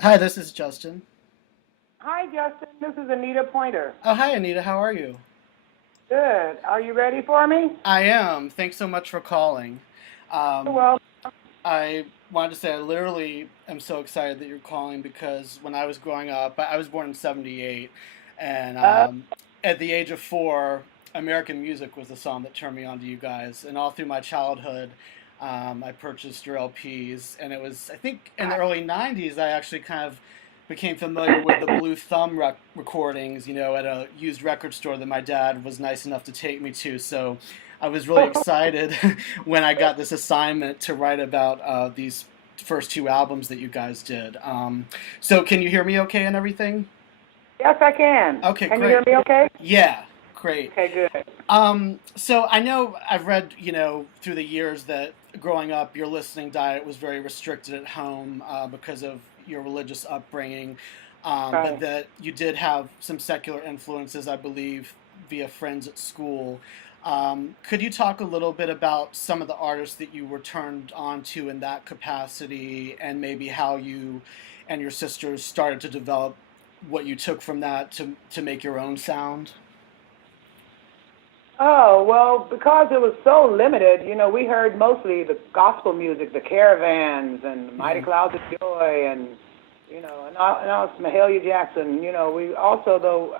Hi, this is Justin. Hi, Justin. This is Anita Pointer. Oh, hi, Anita. How are you? Good. Are you ready for me? I am. Thanks so much for calling. Um, Well, I wanted to say I literally am so excited that you're calling because when I was growing up, I was born in '78, and uh, at the age of 4, American music was the song that turned me on to you guys. And all through my childhood, I purchased your LPs, and it was, I think, in the early '90s, I actually kind of became familiar with the Blue Thumb recordings, at a used record store that my dad was nice enough to take me to. So I was really excited when I got this assignment to write about these first two albums that you guys did. So can you hear me okay and everything? yes, I can. Okay, Can you hear great. me okay? Yeah, great. Okay, good. So I know I've read, through the years that growing up, your listening diet was very restricted at home because of your religious upbringing, but Right. that you did have some secular influences, I believe, via friends at school. Could you talk a little bit about some of the artists that you were turned on to in that capacity, and maybe how you and your sisters started to develop what you took from that to make your own sound? Oh, well, because it was so limited, we heard mostly the gospel music, the Caravans and the Mighty Hmm. Clouds of Joy and Mahalia Jackson. We also, though,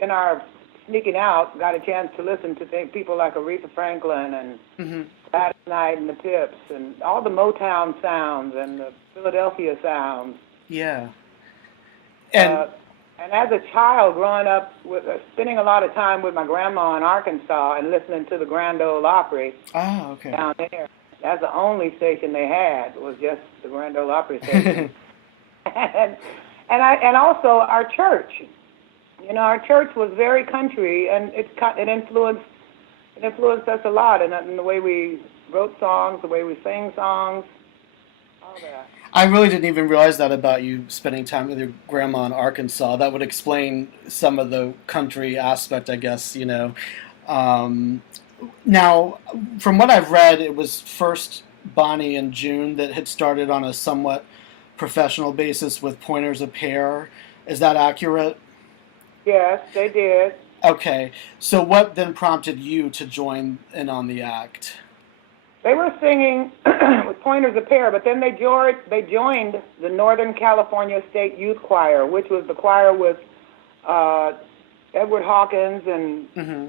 in our sneaking out, got a chance to listen to people like Aretha Franklin and Hmm. Gladys Knight and the Pips and all the Motown sounds and the Philadelphia sounds. Yeah. And Uh, and as a child, growing up, spending a lot of time with my grandma in Arkansas and listening to the Grand Ole Opry okay. down there. That's the only station they had was just the Grand Ole Opry station. and and also our church. Our church was very country, and it influenced us a lot in the way we wrote songs, the way we sang songs, all that. I really didn't even realize that about you spending time with your grandma in Arkansas. That would explain some of the country aspect, I guess, Um, Now, from what I've read, it was first Bonnie and June that had started on a somewhat professional basis with Pointers a Pair. Is that accurate? Yes, they did. Okay. So what then prompted you to join in on the act? They were singing with Pointers a Pair, but then they joined the Northern California State Youth Choir, which was the choir with uh, Edward Hawkins Hmm.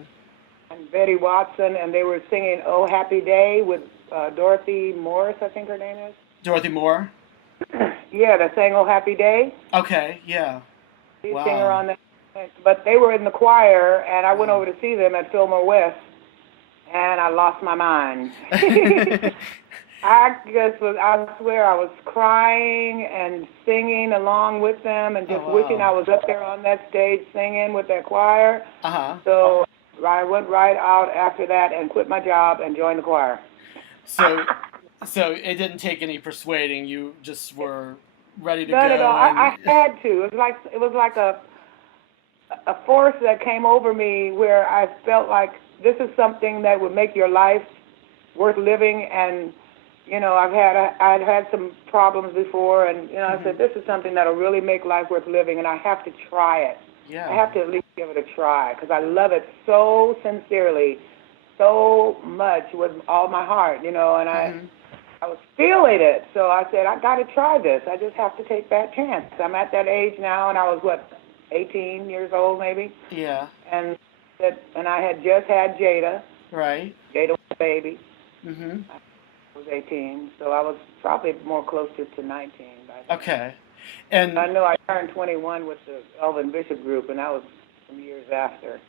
and Betty Watson, and they were singing "Oh Happy Day" with Dorothy Morris, I think her name is. Dorothy Moore? Yeah, they sang "Oh Happy Day." Okay, yeah. Lead singer Wow. on that. But they were in the choir, and I went Wow. over to see them at Fillmore West, and I lost my mind. I swear I was crying and singing along with them and Oh just wishing I wow. was up there on that stage singing with that choir. Uh-huh. So I went right out after that and quit my job and joined the choir. So so it didn't take any persuading. You just were ready to None at all. go and I had to. It was like a force that came over me where I felt like this is something that would make your life worth living. And I'd had some problems before, and I Mhm. said this is something that'll really make life worth living, and I have to try it. I Yeah. have to at least give it a try because I love it so sincerely, so much with all my heart, and Mhm. I was feeling it. So I said, I got to try this. I just have to take that chance. I'm at that age now, and I was, 18 years old maybe? Yeah. And and I had just had Jada. Right. Jada was a baby. Mhm. I was 18, so I was probably more closer to 19 by then. Okay. I And know I turned 21 with the Elvin Bishop group, and that was some years after.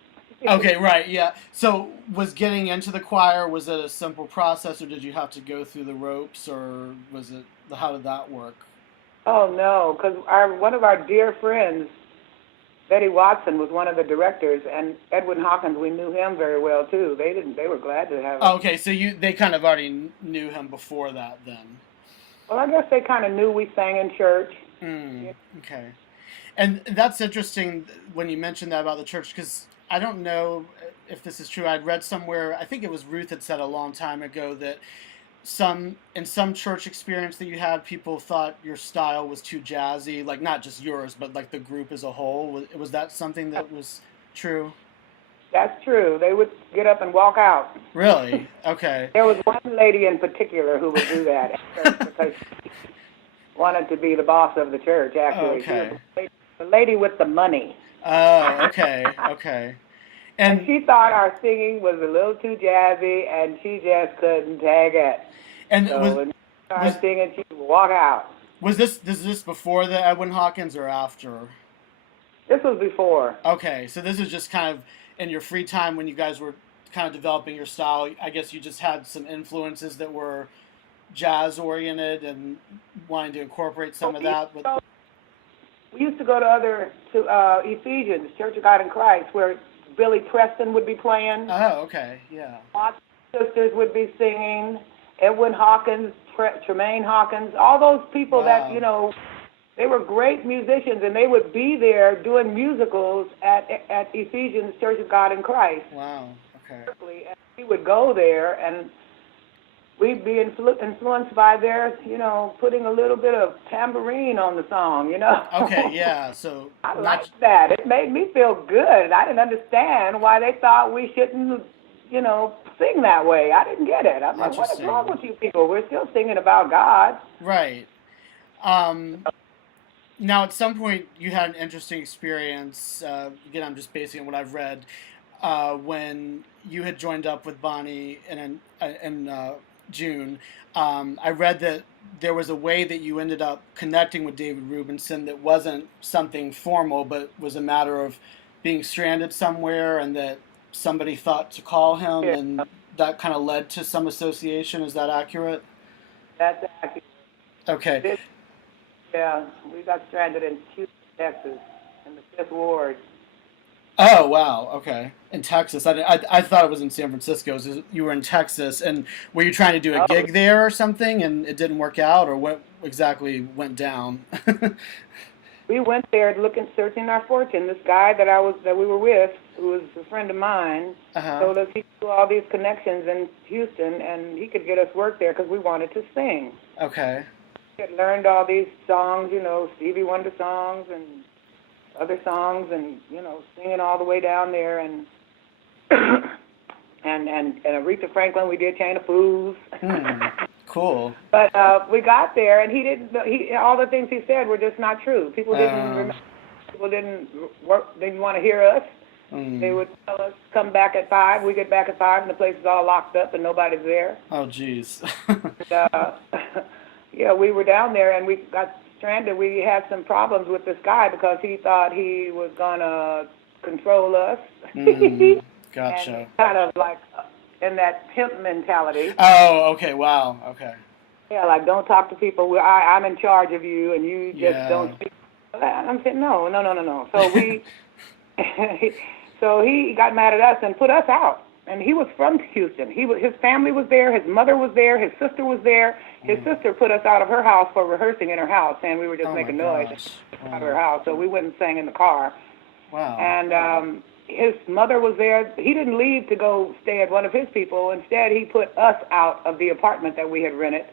okay, right. Yeah. So was getting into the choir, was it a simple process, or did you have to go through the ropes, or was it how did that work? Oh no, because one of our dear friends, Betty Watson, was one of the directors, and Edwin Hawkins, we knew him very well too. They didn't. They were glad to have us. Okay, so they kind of already knew him before that then. Well, I guess they kind of knew we sang in church. Mm, Yeah. okay. And that's interesting when you mentioned that about the church, because I don't know if this is true. I'd read somewhere, I think it was Ruth had said a long time ago that in some church experience that you had, people thought your style was too jazzy, like not just yours, but like the group as a whole. Was that something that was true? That's true. They would get up and walk out. Really? Okay. There was one lady in particular who would do that at church because she wanted to be the boss of the church, actually. Oh, okay. She was the lady with the money. Oh, okay, okay. And she thought our singing was a little too jazzy, and she just couldn't take it. And so when she started singing, she would walk out. Was this before the Edwin Hawkins or after? This was before. Okay, so this is just kind of in your free time when you guys were kind of developing your style. I guess you just had some influences that were jazz oriented and wanting to incorporate some of that. But we used to go to Ephesians, Church of God in Christ, where Billy Preston would be playing. Oh, okay, yeah. Lots of sisters would be singing. Edwin Hawkins, Tremaine Hawkins, all those people that, they were great musicians, and they would be there doing musicals at Ephesians, Church of God in Christ. Wow, okay. And we would go there, and we'd be influenced by their, putting a little bit of tambourine on the song, Okay, yeah, so... I liked that. It made me feel good. I didn't understand why they thought we shouldn't, sing that way. I didn't get it. I'm like, what is wrong with you people? We're still singing about God. Right. Now, at some point, you had an interesting experience. Again, I'm just basing on what I've read. When you had joined up with Bonnie in June, I read that there was a way that you ended up connecting with David Rubinson that wasn't something formal, but was a matter of being stranded somewhere, and that somebody thought to call him, and that kind of led to some association. Is that accurate? That's accurate. Okay. We got stranded in Houston, Texas, in the 5th Ward. Oh, wow, okay. In Texas. I thought it was in San Francisco. So you were in Texas, and were you trying to do a gig there or something, and it didn't work out, or what exactly went down? We went there searching our fortune. This guy that we were with, who was a friend of mine, told us he knew all these connections in Houston, and he could get us work there because we wanted to sing. Okay. We had learned all these songs, Stevie Wonder songs and other songs, and singing all the way down there, and and Aretha Franklin. We did Chain of Fools. Cool. But we got there, and he didn't. All the things he said were just not true. People didn't remember. People didn't want to hear us. They would tell us come back at 5. We get back at 5, and the place is all locked up, and nobody's there. Oh, jeez. We were down there, and we got stranded. We had some problems with this guy because he thought he was gonna control us. Gotcha. And kind of like in that pimp mentality. Oh, okay. Wow. Okay. Yeah, like don't talk to people. I'm in charge of you, and you just don't speak. I'm saying no. So we, so he got mad at us and put us out. And he was from Houston. His family was there. His mother was there. His sister was there. His sister put us out of her house for rehearsing in her house, and we were just making noise out of her house. So we went and sang in the car. Wow. And his mother was there. He didn't leave to go stay at one of his people. Instead, he put us out of the apartment that we had rented.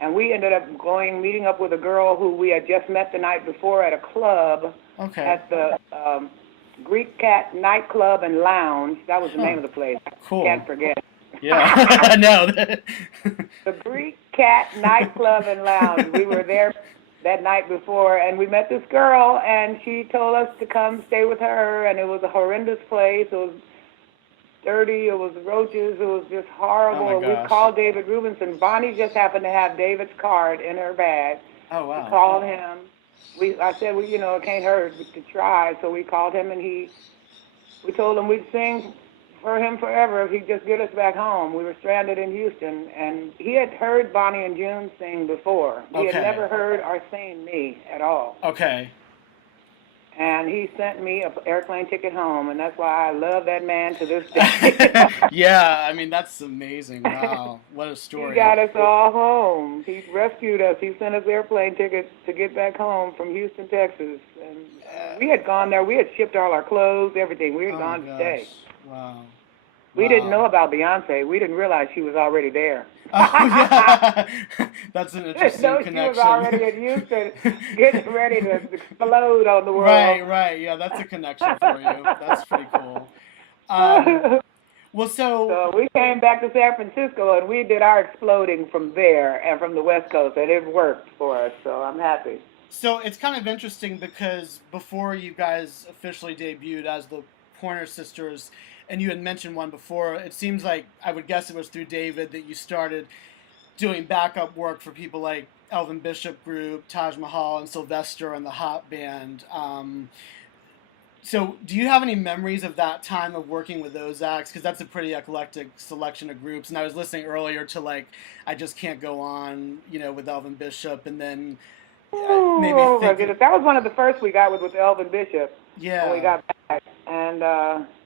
And we ended up meeting up with a girl who we had just met the night before at a club at the Greek Cat Nightclub and Lounge. That was the name of the place. Cool. I can't forget. Yeah, I know. The Greek Cat Nightclub and Lounge. We were there that night before, and we met this girl, and she told us to come stay with her, and it was a horrendous place. It was dirty. It was roaches. It was just horrible. Oh my gosh. We called David Rubinson. Bonnie just happened to have David's card in her bag. Oh, wow. We called him. I said, it can't hurt to try. So we called him, and we told him we'd sing for him forever if he'd just get us back home. We were stranded in Houston, and he had heard Bonnie and June sing before. He had never heard or seen me at all. Okay. And he sent me an airplane ticket home, and that's why I love that man to this day. Yeah, I mean, that's amazing. Wow, what a story. He got us all home. He rescued us. He sent us airplane tickets to get back home from Houston, Texas. And we had gone there. We had shipped all our clothes, everything. We had gone to stay. Wow. We didn't know Wow. about Beyonce. We didn't realize she was already there. Oh, yeah. That's an interesting No, she was connection. already in Houston getting ready to explode on the Right, world. right. Yeah, that's a connection for you. That's pretty cool. Um, well, so So we came back to San Francisco and we did our exploding from there and from the West Coast, and it worked for us. So I'm happy. so it's kind of interesting because before you guys officially debuted as the Pointer Sisters, and you had mentioned one before, it seems like I would guess it was through David that you started doing backup work for people like Elvin Bishop Group, Taj Mahal, and Sylvester and the Hot Band. So, do you have any memories of that time of working with those acts? Because that's a pretty eclectic selection of groups. And I was listening earlier to like "I Just Can't Go On," with Elvin Bishop, and then made me Oh my think, goodness, that was one of the first we got with Elvin Bishop when we yeah, got back, and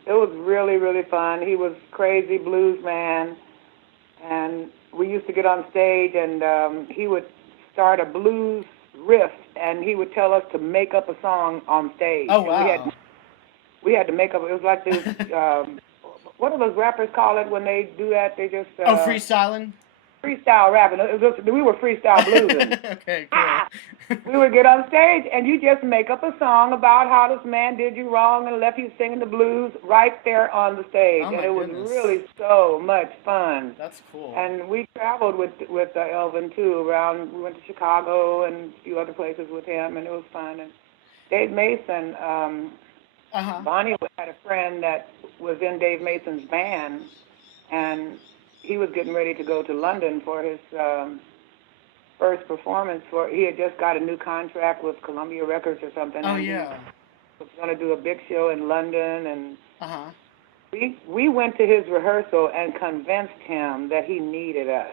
it was really really fun. He was crazy blues man, and we used to get on stage and he would start a blues riff, and he would tell us to make up a song on stage, oh and wow, we had to make up. It was like this. What do those rappers call it when they do that? They just oh freestyling. freestyle rapping. We were freestyle bluesing. Okay, cool. We would get on stage, and you just make up a song about how this man did you wrong and left you singing the blues right there on the stage, Oh and my it was goodness, really so much fun. that's cool. And we traveled with Elvin too around. We went to Chicago and a few other places with him, and it was fun. And Dave Mason, Uh huh. Bonnie had a friend that was in Dave Mason's band, and he was getting ready to go to London for his first performance. He had just got a new contract with Columbia Records or something, Oh and he yeah. was going to do a big show in London. And Uh huh. we went to his rehearsal and convinced him that he needed us.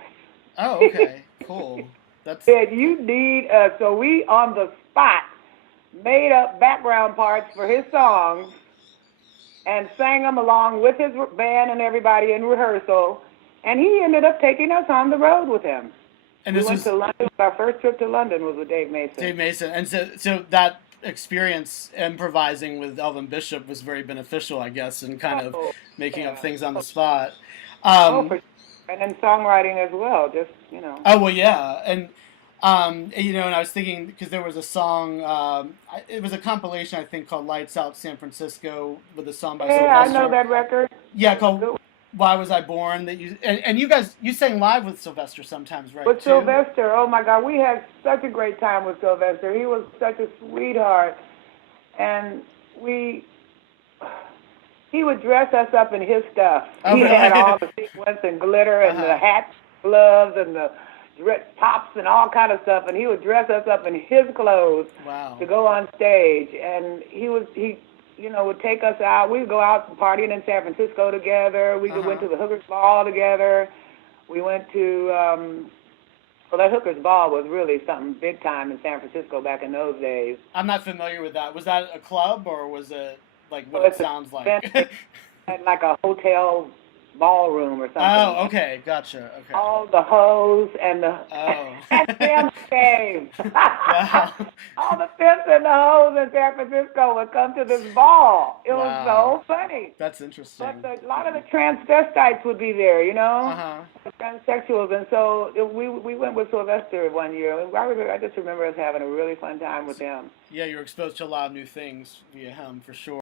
Oh okay, cool. That's Said, "You need us." So we on the spot made up background parts for his songs and sang them along with his band and everybody in rehearsal. And he ended up taking us on the road with him. and We this went was to London. Our first trip to London was with Dave Mason. Dave Mason, and so that experience improvising with Elvin Bishop was very beneficial, I guess, in kind of Oh, making up yeah. things on the spot. Oh, for sure. And then songwriting as well, just. Oh well, yeah, and and I was thinking because there was a song, it was a compilation I think called "Lights Out San Francisco" with a song by Yeah, I know Sylvester. that record. Yeah, It's a called good one. "Why Was I Born?" That and you guys sang live with Sylvester sometimes, right? With Too. Sylvester, oh my God, we had such a great time with Sylvester. He was such a sweetheart. And he would dress us up in his stuff. Oh, He really? had all the sequins and glitter and the hats, gloves, and the tops and all kind of stuff. And he would dress us up in his clothes Wow. to go on stage. And he would take us out. We would go out partying in San Francisco together. We went to the Hookers Ball together. We went to, well, that Hookers Ball was really something big time in San Francisco back in those days. I'm not familiar with that. Was that a club or was it like what So it it's a sounds like? at like a hotel ballroom or something. Oh, okay, gotcha. Okay. All the hoes and the Oh. and pimps came. Wow. All the pimps and the hoes in San Francisco would come to this ball. It was Wow. so funny. That's interesting. But a lot of the transvestites would be there, Uh-huh. the transsexuals, and so we went with Sylvester one year. I just remember us having a really fun time with him. Yeah, you're exposed to a lot of new things via him for sure.